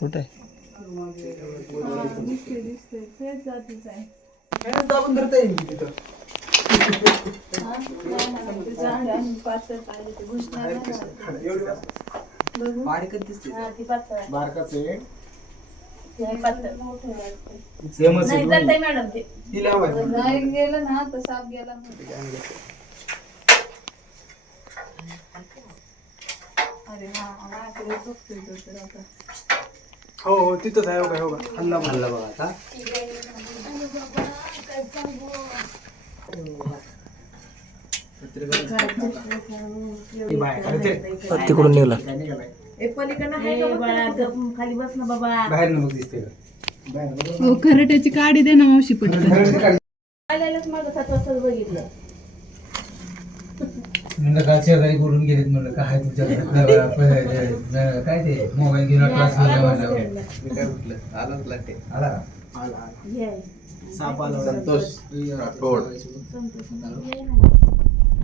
कुठे दिसते दिसते तेच जातीचं आहे दाबून धरता येईल की तिथं हा? आणि ते घुसणार नाही. बघू. बारीकच दिसते हा, ती पातळ आहे. बारकाच आहे हे पातळ मोठं आहे वाटतं. सेमच नाही आहे मॅडम ते ही नाही गेलं ना तर साप गेला. अरे हा माझ्याकडे बघतोय तो तर आता. हो हो तिथंच आहे हो का हो का हल्ला हल्ला बघा आता तिकडून निघला खाली बस ना बाबा. बाहेर मग दिसते. का बाहेर बघ. हो खरट्याची काडी दे ना मावशी पण. माझं सात वाजता बघितलं. म्हणलं का शेजारी बोलून गेलेत म्हणलं काय? प- काय ते? मोबाईल घेऊन क्लास मी काय म्हटलं? आलाच आला? आला. आला संतोष.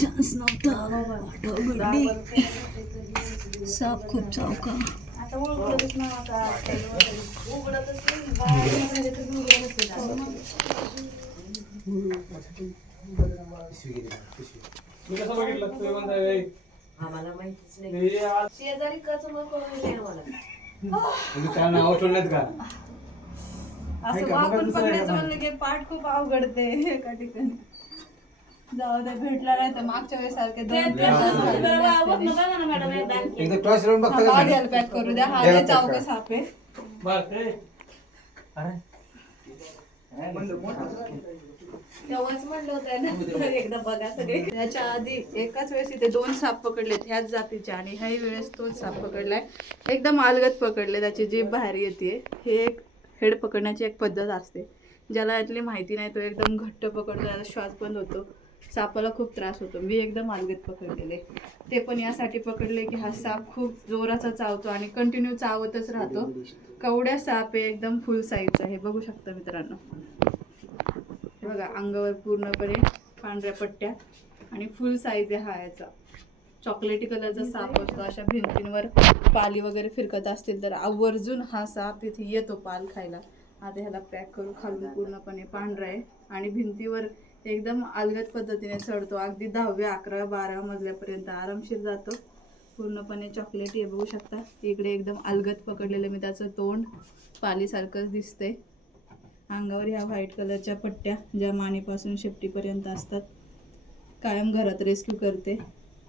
चान्स नव्हता साप खूप चावका. नाही. शेजारी आम्हाला काय नाव ठेवण्यात का? असं वाकून पकडायचं म्हणलं की पाठ खूप अवघडते एका ठिकाणी. जाऊ दे भेटला नाही तर मागच्या वेळेस सारखे. एकदा बघता का? पॅक करू द्या. हा द्या चावका. साप तेव्हाच म्हणलं होतं ना एकदा बघा सगळे. त्याच्या आधी एकाच वेळेस इथे दोन साप पकडलेत ह्याच जातीचे आणि ह्याही वेळेस तोच साप पकडलाय. एकदम अलगत पकडले त्याची जीभ बाहेर येते हे एक हेड पकडण्याची एक पद्धत असते. ज्याला यातली माहिती नाही तो एकदम घट्ट पकडतो त्याचा श्वास बंद होतो. सापाला खूप त्रास होतो. मी एकदम अलगत पकडलेले. ते पण यासाठी पकडले की हा साप खूप जोराचा चावतो आणि कंटिन्यू चावतच राहतो. कवड्या साप आहे एकदम फुल साईजचा आहे. बघू शकता मित्रांनो. बघा अंगावर पूर्णपणे पांढऱ्या पट्ट्या आणि फुल साईज आहे हा याचा. चॉकलेटी कलरचा साप असतो अशा भिंतींवर पाली वगैरे फिरकत असतील तर आवर्जून हा साप तिथे येतो पाल खायला. आता ह्याला पॅक करू खालून पूर्णपणे पांढरा आहे. आणि भिंतीवर एकदम अलगद पद्धतीने चढतो. अगदी दहाव्या अकरा बारा मजल्यापर्यंत आरामशीर जातो. पूर्णपणे चॉकलेटी आहे बघू शकता. इकडे एकदम अलगद पकडलेलं मी त्याचं तोंड. पालीसारखंच दिसतंय. अंगावर ह्या व्हाईट कलरच्या पट्ट्या ज्या मानेपासून शेपटीपर्यंत असतात. कायम घरात रेस्क्यू करते.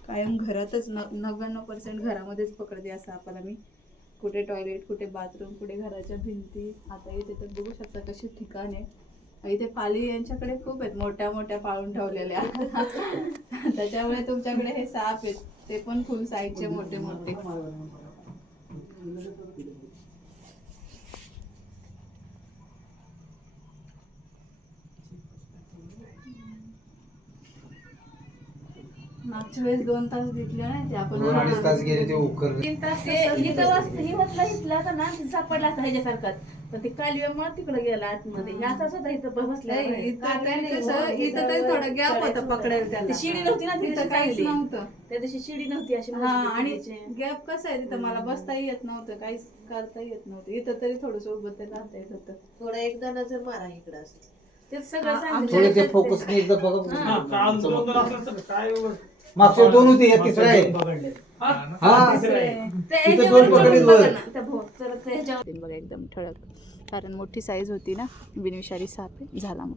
कायम घरातच न नव्याण्णव पर्सेंट घरामध्येच पकडते असं आपण मी. कुठे टॉयलेट कुठे बाथरूम कुठे घराच्या भिंती. आता इथे तर बघू शकता कशी ठिकाण आहे. इथे पाली यांच्याकडे खूप आहेत मोठ्या मोठ्या पाळून ठेवलेल्या. त्याच्यामुळे तुमच्याकडे हे साप आहेत. ते पण फुल साईजचे मोठे मोठे. मागच्या वेळेस दोन तास भेटले नाही ते आपण दोन अडीच तास गेले ते उकर तीन तास ते इथं वाजता ही म्हटलं इथला होता ना सापडला असता ह्याच्यासारखाच पण ते कालव्यामुळे तिकडे गेला आतमध्ये. ह्या तास होता इथं बसल्या नाही, इथं तरी कसं इथं तरी थोडं गॅप होतं पकडायला त्याला. शिडी नव्हती ना तिथं तिथं काहीच नव्हतं. त्या दिवशी शिडी नव्हती अशी हा आणि. गॅप कसं आहे तिथं? मला बसताही येत नव्हतं काहीच करता येत नव्हतं. इथं तरी थोडस उभं तरी राहता येत होतं. थोडा एकदा नजर मारा इकडं असं. ते सगळं हा, सांगितलं. थोडे ते फोकस एकदा बघा. हा. मागचे दोन होते हे तिसरा आहे. हा? तिथं दोन पकडले वर. बघा एकदम ठळक. कारण मोठी साईज होती ना बिनविषारी साप. झाला मग.